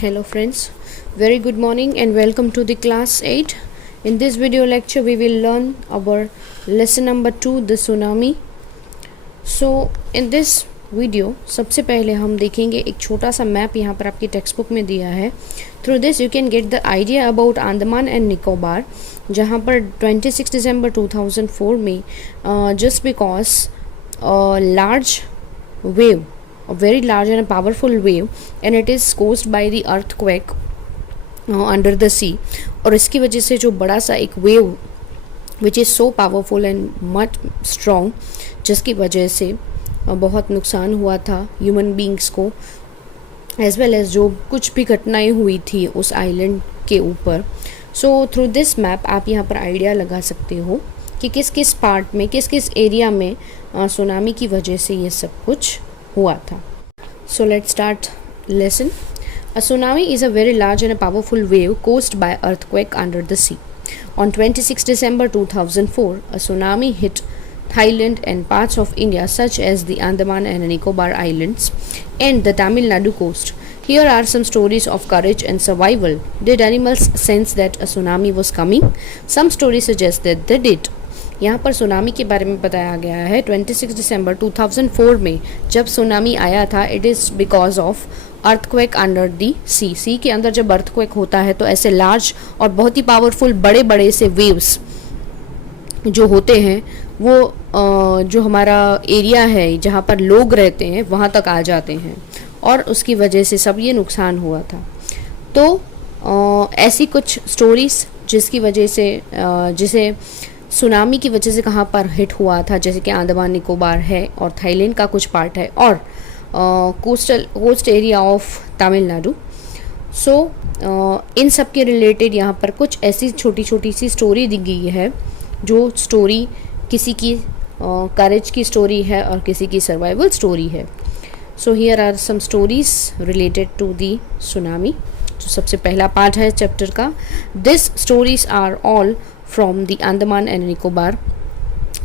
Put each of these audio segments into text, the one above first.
Hello friends, very good morning and welcome to the class 8. In this video lecture we will learn our lesson number 2, the tsunami. So in this video सबसे पहले हम देखेंगे एक छोटा सा map यहाँ पर आपकी टेक्स्ट बुक में दिया है. Through this you can get the idea about Andaman and Nicobar, जहाँ पर 26 दिसंबर 2004 में just because large wave, a very large and a powerful wave, and it is caused by the earthquake under the sea. और इसकी वजह से जो बड़ा सा एक wave which is so powerful and much strong, जिसकी वजह से बहुत नुकसान हुआ था ह्यूमन बींग्स को, एज वेल एज जो कुछ भी घटनाएं हुई थी उस आइलैंड के ऊपर. सो थ्रू दिस मैप आप यहाँ पर आइडिया लगा सकते हो कि किस किस पार्ट में, किस किस एरिया में सुनामी की वजह से ये सब कुछ हुआ था. So let's start lesson. A tsunami is a very large and a powerful wave caused by earthquake under the sea. On 26 December 2004, a tsunami hit Thailand and parts of India such as the Andaman and Nicobar Islands and the Tamil Nadu coast. Here are some stories of courage and survival. Did animals sense that a tsunami was coming? Some stories suggest that they did. यहाँ पर tsunami के बारे में बताया गया है. 26 दिसंबर 2004 में जब सुनामी आया था, it is because of earthquake under the sea. Sea के अंदर जब अर्थक्वेक होता है तो ऐसे लार्ज और बहुत ही पावरफुल बड़े बड़े से वेव्स जो होते हैं वो जो हमारा एरिया है जहाँ पर लोग रहते हैं वहाँ तक आ जाते हैं, और उसकी वजह से सब ये नुकसान हुआ था. तो ऐसी कुछ स्टोरीज जिसकी वजह से जिसे सुनामी की वजह से कहाँ पर हिट हुआ था, जैसे कि अंडमान निकोबार है और थाईलैंड का कुछ पार्ट है और कोस्ट एरिया ऑफ तमिलनाडु. सो इन सब के रिलेटेड यहाँ पर कुछ ऐसी छोटी छोटी सी स्टोरी दी गई है, जो स्टोरी किसी की करेज की स्टोरी है और किसी की सर्वाइवल स्टोरी है. So here are some stories related to the tsunami. जो सबसे पहला पार्ट है चैप्टर का, this stories are all from the Andaman and Nicobar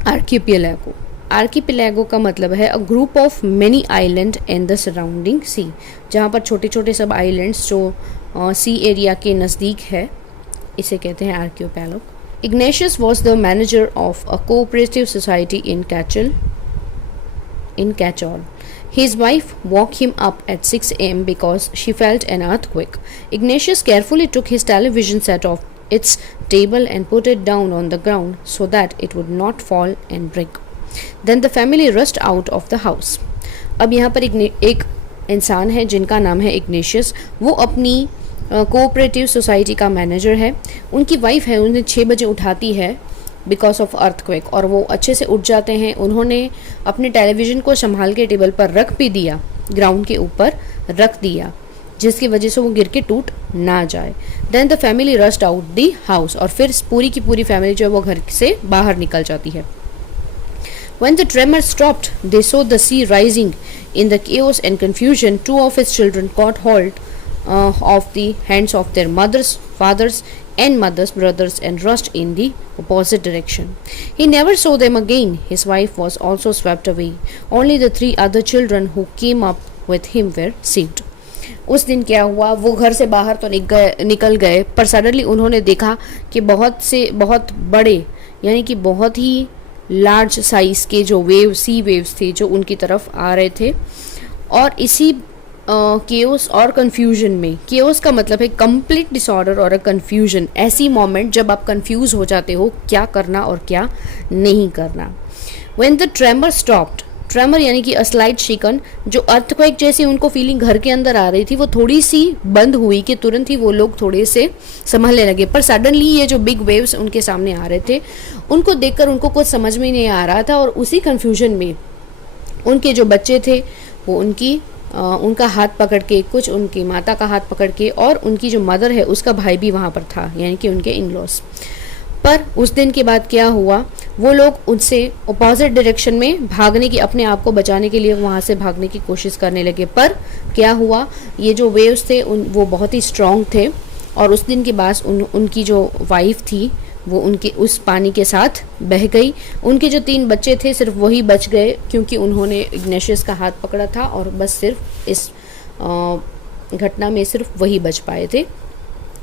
archipelago. Archipelago का मतलब है a group of many island in the surrounding sea, जहाँ पर छोटे छोटे सब आइलैंड्स जो सी एरिया के नज़दीक है, इसे कहते हैं archipelago. Ignatius was the manager of a cooperative society in Catchall. His wife woke him up at 6 a.m. because she felt an earthquake. Ignatius carefully took his television set off its table and put it down on the ground so that it would not fall and break. Then the family rushed out of the house. अब यहाँ पर एक इंसान है जिनका नाम है Ignatius. वो अपनी कोऑपरेटिव सोसाइटी का मैनेजर है. उनकी वाइफ है, उन्हें 6 बजे उठाती है बिकॉज ऑफ अर्थक्वेक, और वो अच्छे से उठ जाते हैं. उन्होंने अपने टेलीविज़न को संभाल के टेबल पर रख भी दिया, ग्राउंड के ऊपर रख दिया, जिसकी वजह से वो गिर के टूट ना जाए. Then the family rushed out the house, और फिर पूरी की पूरी फैमिली जो है वो घर से बाहर निकल जाती है. When the tremor stopped, they saw the sea rising. In the chaos and confusion, 2 of his children caught hold of the hands of their mothers, fathers, and mothers' brothers and rushed in the opposite direction. He never saw them again. His wife was also swept away. Only the 3 other children who came up with him were saved. उस दिन क्या हुआ, वो घर से बाहर तो निकल गए, पर सडनली उन्होंने देखा कि बहुत बड़े, यानी कि बहुत ही लार्ज साइज़ के जो सी वेव्स थे जो उनकी तरफ आ रहे थे. और इसी केओस और कन्फ्यूजन में, केओस का मतलब है कंप्लीट डिसऑर्डर और अ कन्फ्यूजन, ऐसी मोमेंट जब आप कंफ्यूज हो जाते हो क्या करना और क्या नहीं करना. When the tremor stopped, tremor यानी कि अ स्लाइट शेकन, जो अर्थक्वेक जैसी उनको फीलिंग घर के अंदर आ रही थी वो थोड़ी सी बंद हुई कि तुरंत ही वो लोग थोड़े से संभलने लगे. पर सडनली ये जो बिग वेव्स उनके सामने आ रहे थे, उनको देखकर उनको कुछ समझ में नहीं आ रहा था, और उसी कन्फ्यूजन में उनके जो बच्चे थे वो उनका हाथ पकड़ के, कुछ उनकी माता का हाथ पकड़ के, और उनकी जो मदर है उसका भाई भी वहाँ पर था, यानी कि उनके इन लॉस. पर उस दिन के बाद क्या हुआ, वो लोग उनसे अपोजिट डायरेक्शन में भागने की, अपने आप को बचाने के लिए वहाँ से भागने की कोशिश करने लगे. पर क्या हुआ, ये जो वेव्स थे वो बहुत ही स्ट्रॉन्ग थे, और उस दिन के बाद उनकी जो वाइफ थी वो उनके उस पानी के साथ बह गई. उनके जो 3 बच्चे थे सिर्फ वही बच गए, क्योंकि उन्होंने इग्नेशियस का हाथ पकड़ा था और बस सिर्फ इस घटना में सिर्फ वही बच पाए थे।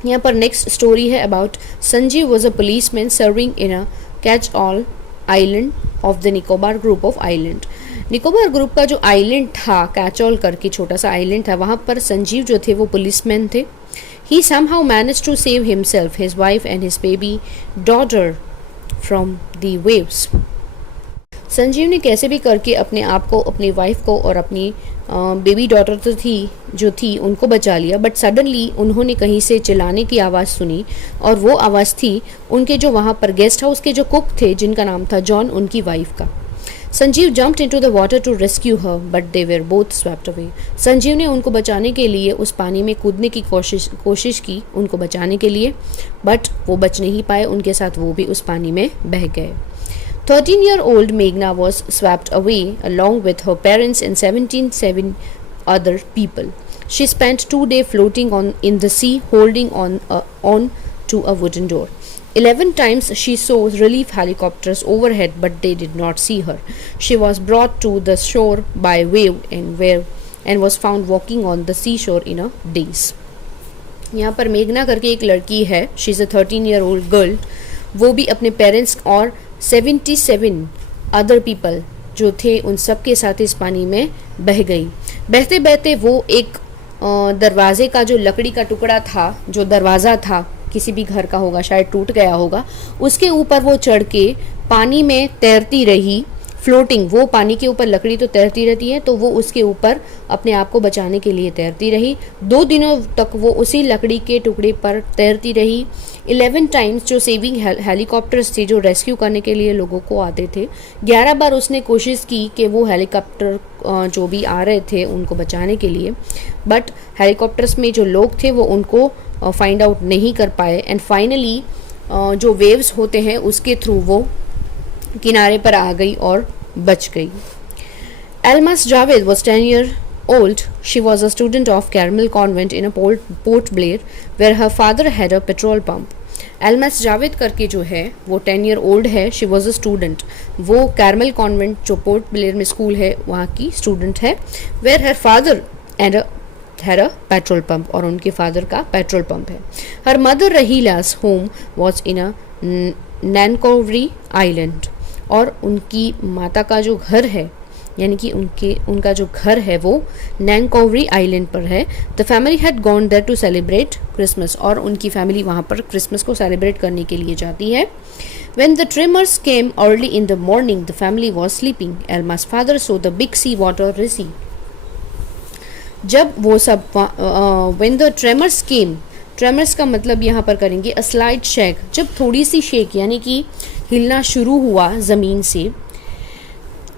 यहाँ पर नेक्स्ट स्टोरी है about Sanjeev was a policeman serving in a catch all island of the Nicobar group of island. Nicobar group का जो आइलैंड था, कैच ऑल करके छोटा सा आइलैंड था, वहाँ पर संजीव जो थे वो पुलिसमैन थे। He somehow managed to save himself, his wife and his baby daughter from the waves. Sanjeev ने कैसे भी करके अपने आप को, अपनी वाइफ को और अपनी बेबी डॉटर तो थी उनको बचा लिया। बट सडनली उन्होंने कहीं से चिल्लाने की आवाज़ सुनी और वो आवाज़ थी उनके जो वहाँ पर गेस्ट हाउस के जो कुक थे जिनका नाम था जॉन, उनकी वाइफ का। Sanjeev jumped into the water to rescue her, but they were both swept away. Sanjeev ने उनको बचाने के लिए उस पानी में कूदने की कोशिश की उनको बचाने के लिए, बट वो बच नहीं पाए, उनके साथ वो भी उस पानी में बह गए। 13-year-old Meghna was swept away along with her parents and 17 other people. She spent 2 days floating in the sea, holding on to a wooden door. 11 times she saw relief helicopters overhead, but they did not see her. She was brought to the shore by wave and was found walking on the seashore in a daze. यहाँ पर मेघना करके एक लड़की है, she is a 13-year-old girl. वो भी अपने पेरेंट्स और 77 अदर पीपल जो थे उन सब के साथ इस पानी में बह गई। बहते बहते वो एक दरवाजे का जो लकड़ी का टुकड़ा था, जो दरवाज़ा था किसी भी घर का होगा, शायद टूट गया होगा, उसके ऊपर वो चढ़ के पानी में तैरती रही, फ्लोटिंग। वो पानी के ऊपर लकड़ी तो तैरती रहती है, तो वो उसके ऊपर अपने आप को बचाने के लिए तैरती रही। 2 दिनों तक वो उसी लकड़ी के टुकड़े पर तैरती रही। 11 टाइम्स जो सेविंग हेलीकॉप्टर्स थे जो रेस्क्यू करने के लिए लोगों को आते थे, 11 बार उसने कोशिश की कि वो हेलीकॉप्टर जो भी आ रहे थे उनको बचाने के लिए, बट हेलीकॉप्टर्स में जो लोग थे वो उनको फाइंड आउट नहीं कर पाए। एंड फाइनली जो वेव्स होते हैं उसके थ्रू वो किनारे पर आ गई और बच गई। Almas Javed was 10 years old. She was a student of Carmel Convent in a Port Blair, where her father had a petrol pump. Almas Javed करके जो है वो 10 year old है, she was a student. वो Carmel Convent जो port Blair में school है वहाँ की स्टूडेंट है, where her father had a petrol pump, और उनके फादर का पेट्रोल पंप है। Her mother Rahila's home was in a Nancowry Island, और उनकी माता का जो घर है, यानी कि उनका जो घर है वो नैंकोवरी आइलैंड पर है। The family had gone there to celebrate Christmas, और उनकी फैमिली वहाँ पर क्रिसमस को सेलिब्रेट करने के लिए जाती है। When the tremors came early in the morning, the family was sleeping. Alma's father saw the big sea water recede. जब वो सब when the tremors came, tremors का मतलब यहाँ पर करेंगे अ स्लाइड शेक, जब थोड़ी सी शेक यानी कि हिलना शुरू हुआ ज़मीन से,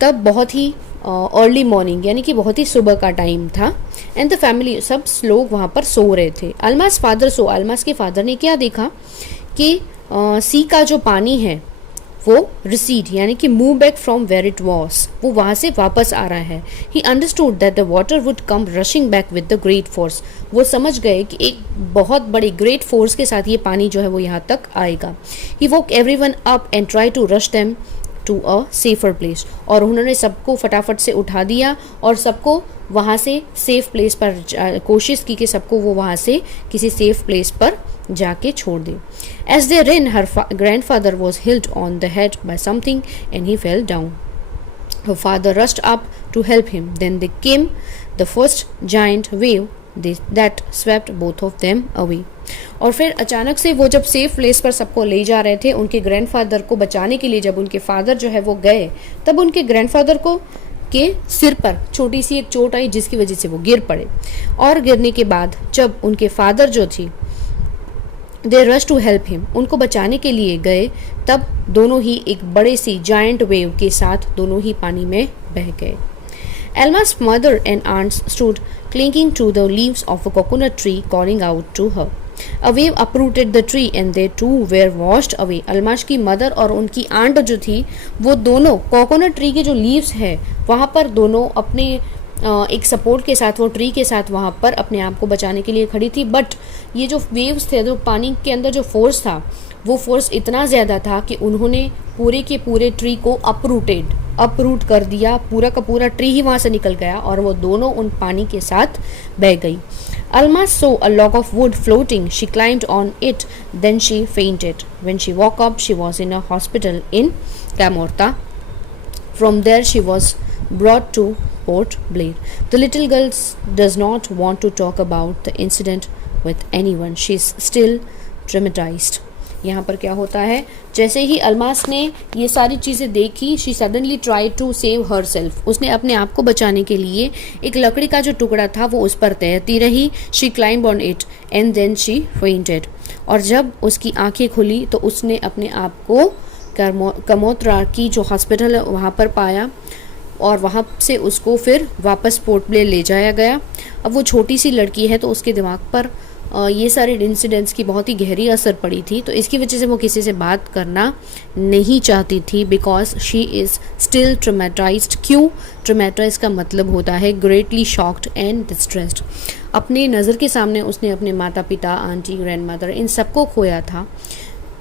तब बहुत ही अर्ली मॉर्निंग यानी कि बहुत ही सुबह का टाइम था। एंड द फैमिली, सब लोग वहाँ पर सो रहे थे। अलमास फादर अलमास के फादर ने क्या देखा कि सी का जो पानी है वो रिसीड यानी कि move back from where it was, वो वहाँ से वापस आ रहा है। He understood that the water would come rushing back with the great force, वो समझ गए कि एक बहुत बड़े ग्रेट फोर्स के साथ ये पानी जो है वो यहाँ तक आएगा। He woke everyone up and try to rush them to a safer place, और उन्होंने सबको फटाफट से उठा दिया और सबको वहाँ से सेफ प्लेस पर कोशिश की कि सबको वो वहाँ से किसी सेफ प्लेस पर जाके छोड़ दे। As they ran, her grandfather was hit on the head by something and he fell down. Her father rushed up to help him. Then they came the first giant wave that swept both of them away. और फिर अचानक से वो जब safe place पर सबको ले जा रहे थे, उनके ग्रैंडफादर को बचाने के लिए जब उनके फादर जो है वो गए, तब उनके ग्रैंडफादर को के सिर पर छोटी सी एक चोट आई जिसकी वजह से वो गिर पड़े। और गिरने के बाद जब उनके फादर जो थी दे रश टू हेल्प हिम, उनको बचाने के लिए गए, तब दोनों ही एक बड़े सी जायंट वेव के साथ दोनों ही पानी में बह गए। Alma's mother and aunts stood clinging to the leaves of a coconut tree, calling out to her. A wave uprooted the tree and they too were washed away. अलमाश की मदर और उनकी आंट जो थी वो दोनों कोकोनट ट्री के जो leaves है वहाँ पर दोनों अपने एक सपोर्ट के साथ, वो ट्री के साथ वहाँ पर अपने आप को बचाने के लिए खड़ी थी। बट ये जो वेव्स थे, जो पानी के अंदर जो फोर्स था, वो फोर्स इतना ज़्यादा था कि उन्होंने पूरे के पूरे ट्री को अपरूट कर दिया। पूरा का पूरा ट्री ही वहाँ से निकल गया और वो दोनों उन पानी के साथ बह गई। Alma saw a log of wood floating. She climbed on it, then she fainted. When she woke up, she was in a hospital in Camorta. From there, she was brought to Port Blair. The little girl does not want to talk about the incident with anyone. She is still traumatized. यहाँ पर क्या होता है, जैसे ही अलमास ने ये सारी चीज़ें देखी, she suddenly try to save herself. उसने अपने आप को बचाने के लिए एक लकड़ी का जो टुकड़ा था वो उस पर तैरती रही. She climb on it and then she fainted. और जब उसकी आंखें खुली तो उसने अपने आप को कमोत्रा की जो हॉस्पिटल है वहाँ पर पाया और वहाँ से उसको फिर वापस पोर्ट ब्लेयर ले जाया गया. अब वो छोटी सी लड़की है तो उसके दिमाग पर ये सारे इंसिडेंट्स की बहुत ही गहरी असर पड़ी थी, तो इसकी वजह से वो किसी से बात करना नहीं चाहती थी, because she is still traumatised. क्यों? ट्रॉमेटाइज का मतलब होता है ग्रेटली शॉक्ड एंड डिस्ट्रेस्ड. अपने नज़र के सामने उसने अपने माता पिता, आंटी, ग्रैंड मदर, इन सबको खोया था,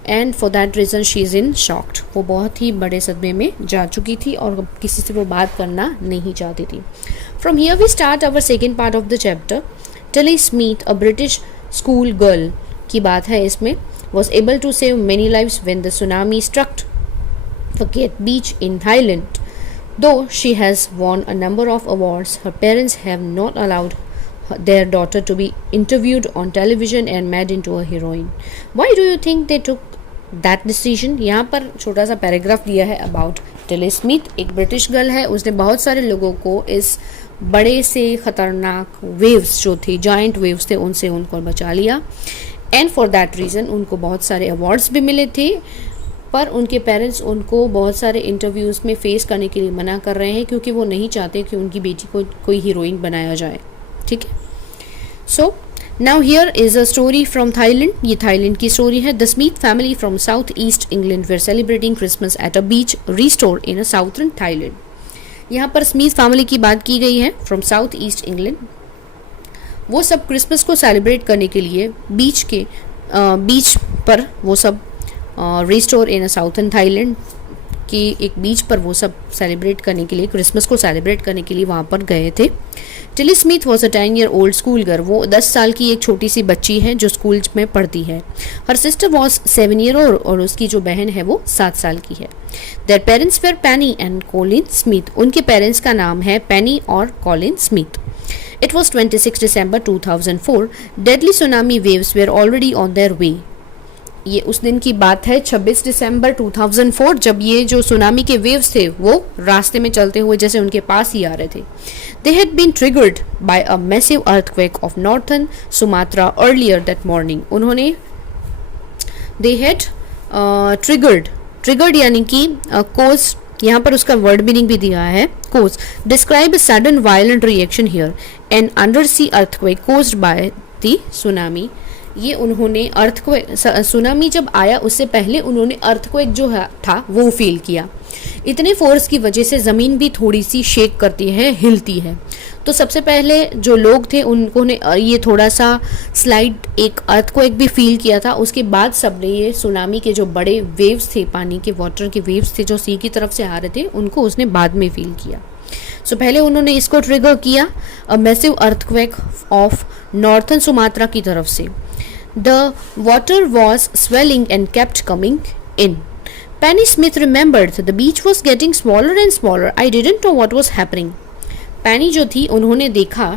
and for that reason she is in shocked. वो बहुत ही बड़े सदमे में जा चुकी थी और किसी से वो बात करना नहीं चाहती थी. From here we start our second part of the chapter. Tilly Smith, a British school girl की बात है इसमें, was able to save many lives when the tsunami struck Phuket Beach in Thailand. Though she has won a number of awards, her parents have not allowed their daughter to be interviewed on television and made into a heroine. Why do you think they took that decision? यहाँ पर छोटा सा paragraph दिया है about Tilly Smith. एक British girl है, उसने बहुत सारे लोगों को इस बड़े से ख़तरनाक वेव्स जो थे, जाइंट वेव्स थे, उनसे उनको बचा लिया. एंड फॉर दैट रीज़न उनको बहुत सारे अवार्ड्स भी मिले थे, पर उनके पेरेंट्स उनको बहुत सारे इंटरव्यूज़ में फ़ेस करने के लिए मना कर रहे हैं क्योंकि वो नहीं चाहते कि उनकी बेटी को कोई हीरोइन बनाया जाए. ठीक है. So now here is a story from Thailand. ये थाईलैंड की स्टोरी है. The Smith family from south east England were celebrating Christmas at a beach resort in a southern Thailand. यहाँ पर स्मिथ फैमिली की बात की गई है फ्रॉम साउथ ईस्ट इंग्लैंड. वो सब क्रिसमस को सेलिब्रेट करने के लिए बीच पर वो सब रिस्टोर इन साउथर्न थाईलैंड की एक बीच पर वो सब सेलिब्रेट करने के लिए, क्रिसमस को सेलिब्रेट करने के लिए वहाँ पर गए थे. Tilly Smith was a 10-year-old school girl. वो 10 साल की एक छोटी सी बच्ची है जो स्कूल में पढ़ती है. हर सिस्टर वॉज 7-year-old और उसकी जो बहन है वो 7 साल की है. Their parents were Penny and Colin Smith. उनके पेरेंट्स का नाम है पेनी और Colin Smith. It was 26 December 2004. Deadly tsunami waves were already on their way. ये उस दिन की बात है 26 दिसंबर 2004 जब ये जो सुनामी के वेव्स थे वो रास्ते में चलते हुए जैसे उनके पास ही आ रहे थे. They had been triggered by a massive earthquake of northern Sumatra earlier that morning. उन्होंने they had triggered यानी कि cause, यहाँ पर उसका वर्ड मीनिंग भी दिया है. cause describe a sudden violent reaction here. An undersea earthquake caused by the tsunami. ये उन्होंने अर्थक्वेक, सुनामी जब आया उससे पहले उन्होंने अर्थक्वेक जो था वो फील किया. इतने फोर्स की वजह से ज़मीन भी थोड़ी सी शेक करती है, हिलती है. तो सबसे पहले जो लोग थे उन्होंने ये थोड़ा सा स्लाइड एक अर्थक्वेक भी फील किया था. उसके बाद सबने ये सुनामी के जो बड़े वेव्स थे, पानी के वाटर के वेव्स थे जो सी की तरफ से आ रहे थे, उनको उसने बाद में फील किया. सो पहले उन्होंने इसको ट्रिगर किया a massive earthquake of northern Sumatra की तरफ से. The water was swelling and kept coming in. Penny Smith remembered that the beach was getting smaller and smaller. I didn't know what was happening. Penny जो थी उन्होंने देखा,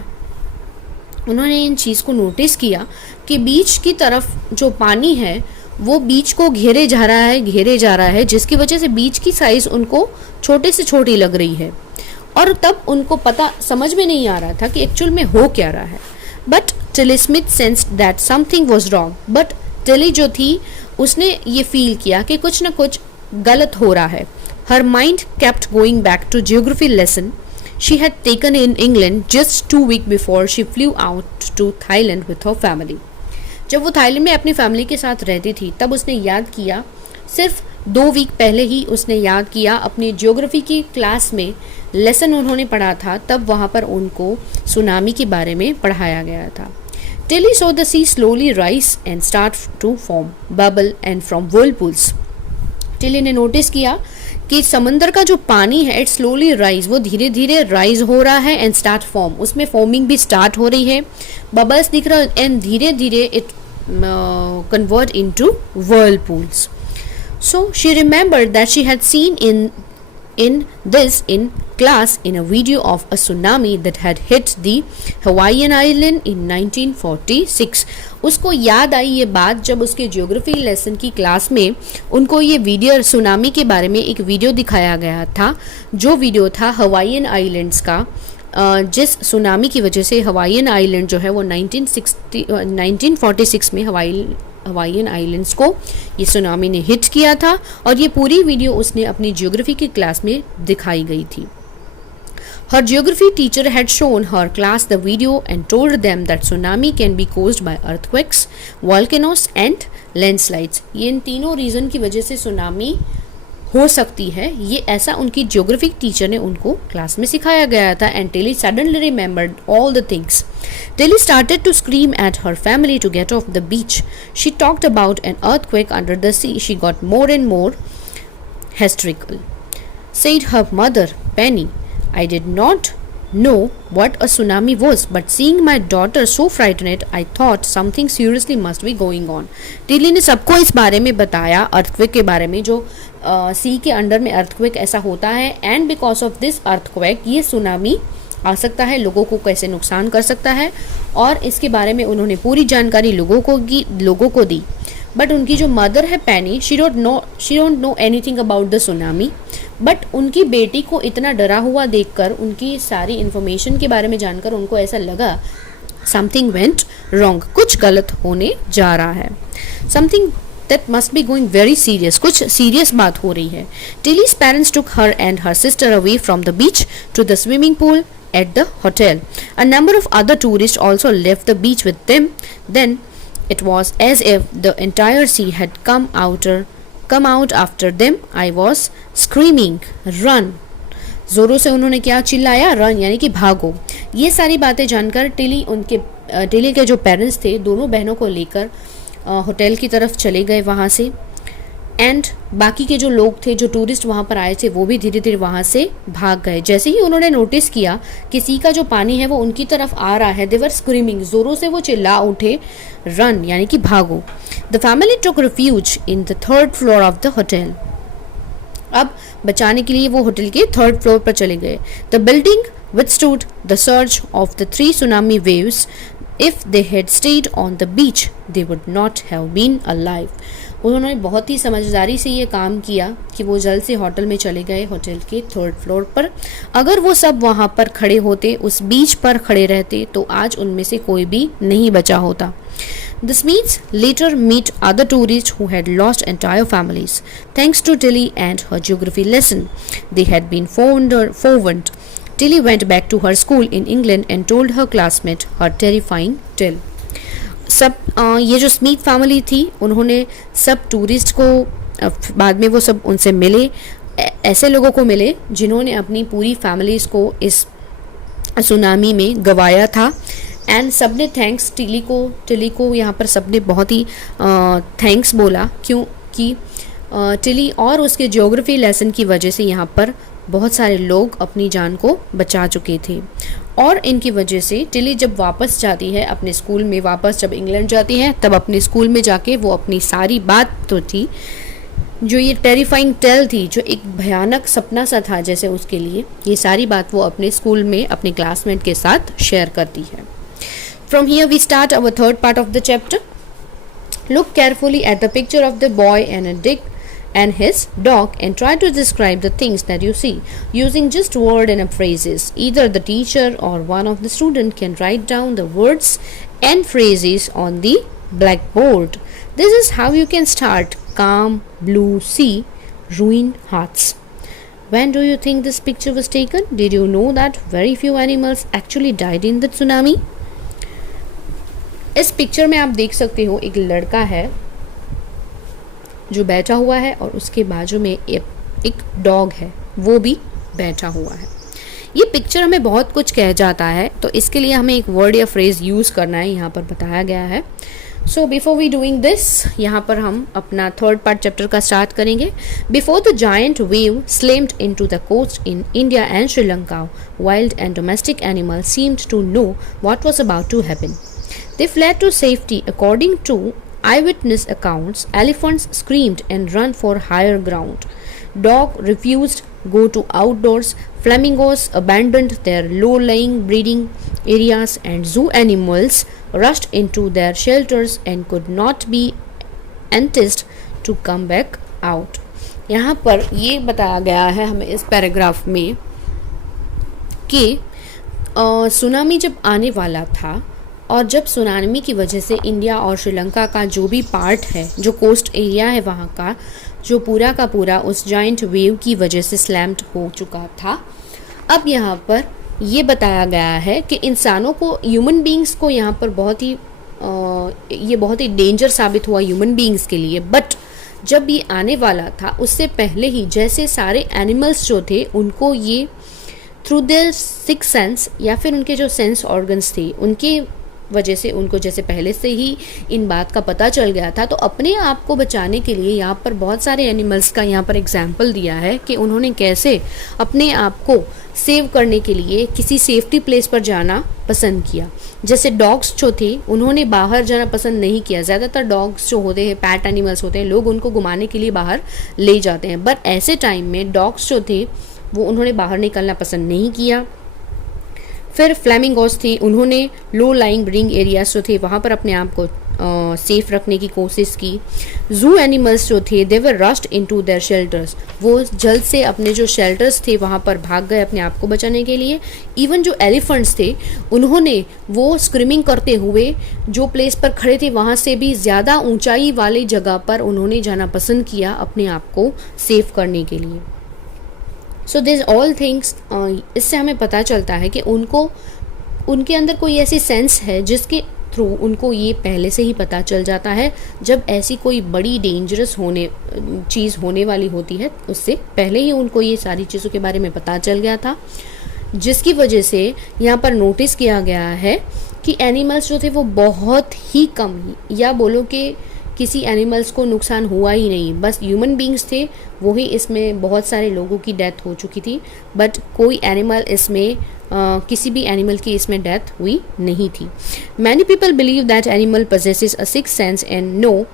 उन्होंने इन चीज़ को notice किया कि बीच की तरफ जो पानी है वो बीच को घेरे जा रहा है, जिसकी वजह से बीच की साइज़ उनको छोटे से छोटी लग रही है. और तब उनको पता समझ में नहीं आ रहा था कि एक्चुअल में हो क्या रहा है. But Tilly Smith sensed that something was wrong. But Tilly जो थी उसने ये फील किया कि कुछ ना कुछ गलत हो रहा है. Her mind kept going back to geography lesson she had taken in England just 2 weeks before she flew out to Thailand with her family. जब वो थाईलैंड में अपनी फैमिली के साथ रहती थी तब उसने याद किया, सिर्फ 2 week पहले ही उसने याद किया अपनी जियोग्राफी की क्लास में लेसन उन्होंने पढ़ा था, तब वहाँ पर उनको सुनामी के बारे में पढ़ाया गया था. Tilly saw the sea slowly rise and start to form, bubble and from whirlpools. Tilly ने नोटिस किया कि समंदर का जो पानी है इट स्लोली राइज, वो धीरे धीरे राइज हो रहा है एंड स्टार्ट फॉर्म, उसमें फॉर्मिंग भी स्टार्ट हो रही है, बबल्स दिख रहा है एंड धीरे धीरे it convert into whirlpools. So she remembered that she had seen in class in a video of a tsunami that had hit the Hawaiian island in 1946. उसको याद आई ये बात जब उसके ज्योग्राफी लेसन की क्लास में उनको ये वीडियो सुनामी के बारे में एक वीडियो दिखाया गया था, जो वीडियो था हवाईयन आइलैंड्स का, जिस सुनामी की वजह से हवाईयन आइलैंड जो है वो 1946 में हवाईयन आइलैंड्स को ये सुनामी ने हिट किया था, और ये पूरी वीडियो उसने अपनी ज्योग्राफी की क्लास में दिखाई गई थी. Her geography teacher had shown her class the video and told them that tsunami can be caused by earthquakes, volcanoes and landslides. ये इन तीनों रीज़न की वजह से सुनामी हो सकती है, ये ऐसा उनकी ज्योग्राफी टीचर ने उनको क्लास में सिखाया गया था. And Tilly suddenly remembered all the things. Tilly started to scream at her family to get off the beach. She talked about an earthquake under the sea. She got more and more hysterical. Said her mother, Penny, I did not know what a tsunami was, but seeing my daughter so frightened, I thought something seriously must be going on. Tilly ने सबको इस बारे में बताया, earthquake के बारे में, जो सी के अंडर में अर्थक्वेक ऐसा होता है, and because of this earthquake ये सुनामी आ सकता है, लोगों को कैसे नुकसान कर सकता है, और इसके बारे में उन्होंने पूरी जानकारी लोगों को दी. बट उनकी जो मदर है पैनी, she don't know anything about the tsunami, but उनकी बेटी को इतना डरा हुआ देखकर, उनकी सारी इन्फॉर्मेशन के बारे में जानकर उनको ऐसा लगा समथिंग वेंट रॉन्ग, कुछ गलत होने जा रहा है, something that must be going very serious, कुछ सीरियस बात हो रही है. Tilly's parents took her and her sister away from the beach to the swimming pool at the hotel. A number of other tourists also left the beach with them. Then it was as if the entire sea had come out after them. I was screaming, run. जोरों से उन्होंने क्या चिल्लाया, run यानी कि भागो. ये सारी बातें जानकर टिली के जो पेरेंट्स थे, दोनों बहनों को लेकर होटल की तरफ चले गए वहाँ से. एंड बाकी के जो लोग थे, जो टूरिस्ट वहाँ पर आए थे, वो भी धीरे धीरे वहाँ से भाग गए. जैसे ही उन्होंने नोटिस किया कि सी का जो पानी है वो उनकी तरफ आ रहा है, दे वर स्क्रीमिंग, ज़ोरों से वो चिल्ला उठे, रन यानी कि भागो. The family took refuge in the 3rd floor of the hotel. अब बचाने के लिए वो होटल के 3rd फ्लोर पर चले गए. The building withstood the surge of the 3 tsunami waves. If they had stayed on the beach, they would not have been alive. उन्होंने बहुत ही समझदारी से ये काम किया कि वो जल्द से होटल में चले गए, होटल के 3rd फ्लोर पर. अगर वो सब वहाँ पर खड़े होते, उस बीच पर खड़े रहते, तो आज उनमें से कोई भी नहीं बचा होता. The Smiths later meet other tourists who had lost entire families. Thanks to Tilly and her geography lesson, they had been forewarned. Tilly went back to her school in England and told her classmate her terrifying tale. सब ये जो Smith family थी, उन्होंने सब tourist को बाद में वो सब उनसे मिले, ऐसे लोगों को मिले जिन्होंने अपनी पूरी फैमिलीज़ को इस सुनामी में गंवाया था. एंड सब ने थैंक्स टिली को यहाँ पर सब ने बहुत ही थैंक्स बोला, क्योंकि टिली और उसके ज्योग्राफी लेसन की वजह से यहाँ पर बहुत सारे लोग अपनी जान को बचा चुके थे. और इनकी वजह से टिली जब वापस जाती है अपने स्कूल में, जब इंग्लैंड जाती है, तब अपने स्कूल में जाके वो अपनी सारी बात तो थी, जो ये टेरिफाइंग टेल थी, जो एक भयानक सपना सा था जैसे उसके लिए, ये सारी बात वो अपने स्कूल में अपने क्लासमेट के साथ शेयर करती है. From here we start our 3rd part of the chapter. Look carefully at the picture of the boy and his dog and try to describe the things that you see using just word and phrases. Either the teacher or one of the student can write down the words and phrases on the blackboard. This is how you can start. Calm blue sea, ruined hearts. When do you think this picture was taken? Did you know that very few animals actually died in the tsunami? इस picture में आप देख सकते हो एक लड़का है जो बैठा हुआ है, और उसके बाजू में एक डॉग है, वो भी बैठा हुआ है. ये पिक्चर हमें बहुत कुछ कह जाता है, तो इसके लिए हमें एक वर्ड या फ्रेज़ यूज़ करना है, यहाँ पर बताया गया है. So before we doing this, यहाँ पर हम अपना थर्ड पार्ट चैप्टर का स्टार्ट करेंगे. Before the giant wave slammed in to the coast in India and Sri Lanka, wild and domestic animals seemed to know what was about to happen. They fled to safety. According to eyewitness accounts, elephants screamed and ran for higher ground. Dog refused go to outdoors. Flamingos abandoned their low-lying breeding areas, and zoo animals rushed into their shelters and could not be enticed to come back out. यहाँ पर ये बताया गया है हमें इस paragraph में कि सुनामी जब आने वाला था और जब सुनामी की वजह से इंडिया और श्रीलंका का जो भी पार्ट है, जो कोस्ट एरिया है वहाँ का, जो पूरा का पूरा उस जाइंट वेव की वजह से स्लैम्ड हो चुका था. अब यहाँ पर ये बताया गया है कि इंसानों को, ह्यूमन बीइंग्स को यहाँ पर ये बहुत ही डेंजर साबित हुआ ह्यूमन बीइंग्स के लिए. बट जब ये आने वाला था उससे पहले ही जैसे सारे एनिमल्स जो थे उनको ये थ्रू देयर सिक्स सेंस या फिर उनके जो सेंस ऑर्गन्स थे उनके वजह से उनको जैसे पहले से ही इन बात का पता चल गया था, तो अपने आप को बचाने के लिए यहाँ पर बहुत सारे एनिमल्स का यहाँ पर एग्जाम्पल दिया है कि उन्होंने कैसे अपने आप को सेव करने के लिए किसी सेफ्टी प्लेस पर जाना पसंद किया. जैसे डॉग्स जो थे उन्होंने बाहर जाना पसंद नहीं किया. ज़्यादातर डॉग्स जो होते हैं, पैट एनिमल्स होते हैं, लोग उनको घुमाने के लिए बाहर ले जाते हैं. बट ऐसे टाइम में डॉग्स जो थे वो उन्होंने बाहर निकलना पसंद नहीं किया. फिर फ्लैमिंगोस थी, उन्होंने लो लाइंग ब्रीडिंग एरियाज जो थे वहाँ पर अपने आप को सेफ रखने की कोशिश की. जू एनिमल्स जो थे दे वर रश्ड इनटू देयर शेल्टर्स, वो जल्द से अपने जो शेल्टर्स थे वहाँ पर भाग गए अपने आप को बचाने के लिए. इवन जो एलिफेंट्स थे उन्होंने वो स्क्रीमिंग करते हुए जो प्लेस पर खड़े थे वहाँ से भी ज़्यादा ऊंचाई वाली जगह पर उन्होंने जाना पसंद किया अपने आप को सेफ करने के लिए. सो दिस ऑल थिंग्स, इससे हमें पता चलता है कि उनके अंदर कोई ऐसी सेंस है जिसके थ्रू उनको ये पहले से ही पता चल जाता है जब ऐसी कोई बड़ी डेंजरस चीज़ होने वाली होती है. उससे पहले ही उनको ये सारी चीज़ों के बारे में पता चल गया था, जिसकी वजह से यहाँ पर नोटिस किया गया है कि एनिमल्स जो थे वो बहुत ही कम, या बोलो कि किसी एनिमल्स को नुकसान हुआ ही नहीं. बस ह्यूमन बीइंग्स थे, वही इसमें बहुत सारे लोगों की डेथ हो चुकी थी. बट कोई एनिमल इसमें किसी भी एनिमल की इसमें डेथ हुई नहीं थी. Many people believe that animal possesses a sixth sense and know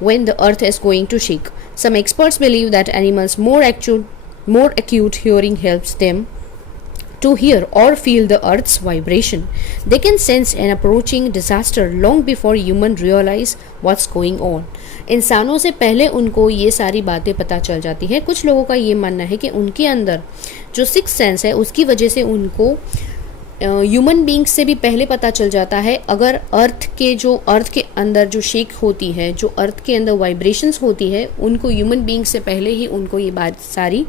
when the earth is going to shake. Some experts believe that animals more acute hearing helps them to hear or feel the earth's vibration. They can sense an approaching disaster long before humans realize what's going on. इंसानों से पहले उनको ये सारी बातें पता चल जाती है. कुछ लोगों का ये मानना है कि उनके अंदर जो सिक्स सेंस है उसकी वजह से उनको ह्यूमन बीइंग्स से भी पहले पता चल जाता है. अगर अर्थ के अंदर जो शेक होती है, जो अर्थ के अंदर वाइब्रेशंस होती है, उनको ह्यूमन बीइंग्स से पहले ही उनको ये बात सारी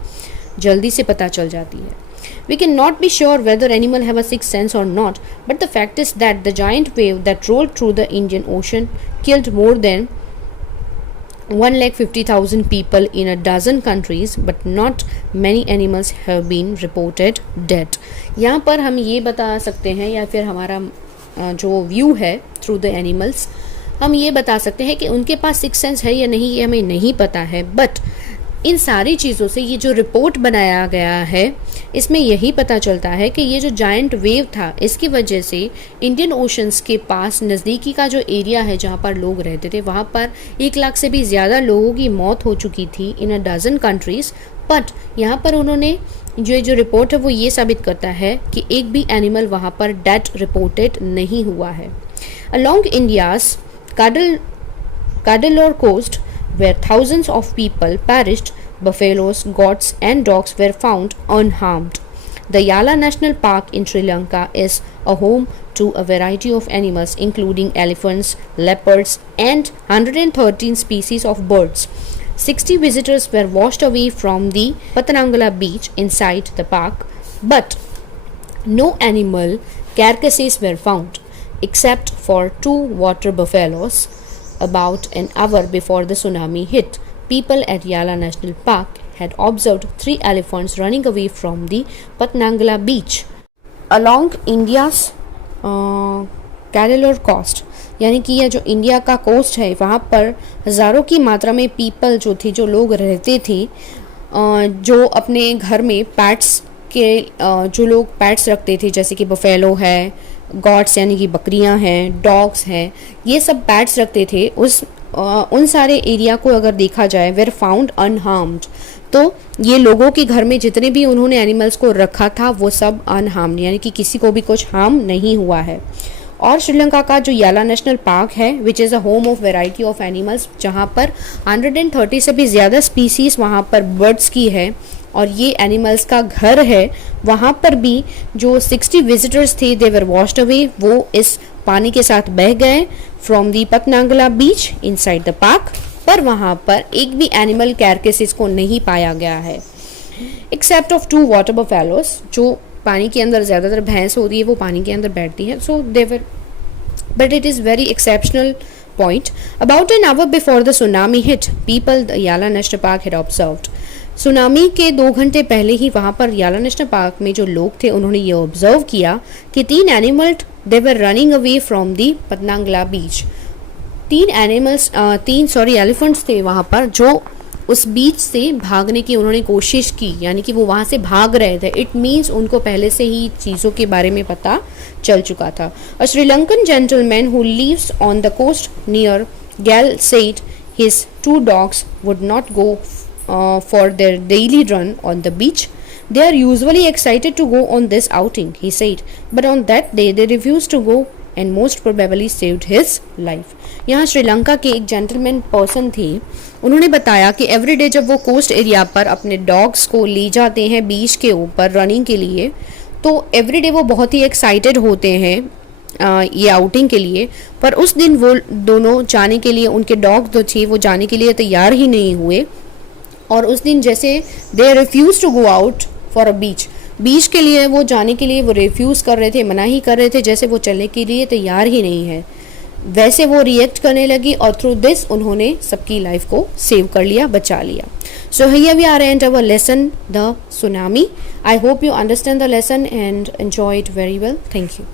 जल्दी से पता चल जाती है. We cannot be sure whether animals have a sixth sense or not, but the fact is that the giant wave that rolled through the Indian Ocean killed more than 150,000 people in a dozen countries, but not many animals have been reported dead. यहाँ पर हम ये बता सकते हैं, या फिर हमारा जो व्यू है थ्रू द एनिमल्स, हम ये बता सकते हैं कि उनके पास सिक्स सेंस है या नहीं ये हमें नहीं पता है. बट इन सारी चीज़ों से ये जो रिपोर्ट बनाया गया है इसमें यही पता चलता है कि ये जो जायंट वेव था इसकी वजह से इंडियन ओशंस के पास नज़दीकी का जो एरिया है जहाँ पर लोग रहते थे वहाँ पर 1 लाख से भी ज़्यादा लोगों की मौत हो चुकी थी इन अ डजन कंट्रीज़. बट यहाँ पर उन्होंने जो रिपोर्ट है वो ये साबित करता है कि एक भी एनिमल वहाँ पर डेथ रिपोर्टेड नहीं हुआ है. Along India's Cuddalore coast, where thousands of people perished, buffaloes, goats, and dogs were found unharmed. The Yala National Park in Sri Lanka is a home to a variety of animals, including elephants, leopards, and 113 species of birds. 60 visitors were washed away from the Pathanangala beach inside the park, but no animal carcasses were found, except for 2 water buffaloes. About an hour before the tsunami hit, people at Yala National Park had observed 3 elephants running away from the Pathanangala beach. Along India's Cuddalore coast, यानी कि यह जो India का coast है वहाँ पर हज़ारों की मात्रा में पीपल जो थे, जो लोग रहते थे, जो अपने घर में पैट्स के जो लोग पैट्स रखते थे, जैसे कि बफेलो है, गॉट्स यानी कि बकरियां हैं, डॉग्स हैं, ये सब पैट्स रखते थे, उन सारे एरिया को अगर देखा जाए वेर फाउंड अनहार्म्ड। तो ये लोगों के घर में जितने भी उन्होंने एनिमल्स को रखा था वो सब अनहार्म्ड, यानी कि किसी को भी कुछ हार्म नहीं हुआ है। और श्रीलंका का जो याला नेशनल पार्क है which is a home of variety of animals, जहाँ पर 130 से भी ज़्यादा स्पीसीज़ वहाँ पर बर्ड्स की है और ये एनिमल्स का घर है, वहाँ पर भी जो 60 विजिटर्स थे दे वर वॉश्ड अवे, वो इस पानी के साथ बह गए from the Patanangala beach inside the park. पर वहाँ पर एक भी एनिमल कैरकेसेस को नहीं पाया गया है एक्सेप्ट ऑफ 2 वाटर बफेलोस, जो पानी के अंदर ज़्यादातर भैंस होती है वो पानी के अंदर बैठती है। So there, but it is very exceptional point. About an hour before the tsunami hit, people the Yala National Park had observed. Tsunami के 2 घंटे पहले ही वहाँ पर याला नेशनल पार्क में जो लोग थे उन्होंने ये ऑब्जर्व किया कि 3 animal they were running away from the Patanangala beach. 3 elephants थे वहाँ पर जो उस बीच से भागने की उन्होंने कोशिश की, यानी कि वो वहाँ से भाग रहे थे। इट मीन्स उनको पहले से ही चीज़ों के बारे में पता चल चुका था। A Sri Lankan gentleman who lives on the coast near Galle said his 2 dogs would not go for their daily run on the beach. They are usually excited to go on this outing, he said, but on that day they refused to go and most probably saved his life. यहाँ श्रीलंका के एक gentleman person थे, उन्होंने बताया कि everyday जब वो coast area पर अपने डॉग्स को ले जाते हैं बीच के ऊपर रनिंग के लिए, तो एवरीडे वो बहुत ही एक्साइटेड होते हैं ये आउटिंग के लिए। पर उस दिन वो दोनों जाने के लिए, उनके डॉग जो थे वो जाने के लिए तैयार ही नहीं हुए और उस दिन जैसे they refuse to go out for a beach के लिए वो जाने के लिए वो रिफ्यूज़ कर रहे थे, मना ही कर रहे थे, जैसे वो चलने के लिए तैयार ही नहीं है, वैसे वो रिएक्ट करने लगी और थ्रू दिस उन्होंने सबकी लाइफ को सेव कर लिया, बचा लिया। So here we are and our lesson the tsunami. I hope you understand the lesson and enjoy it very well. Thank you.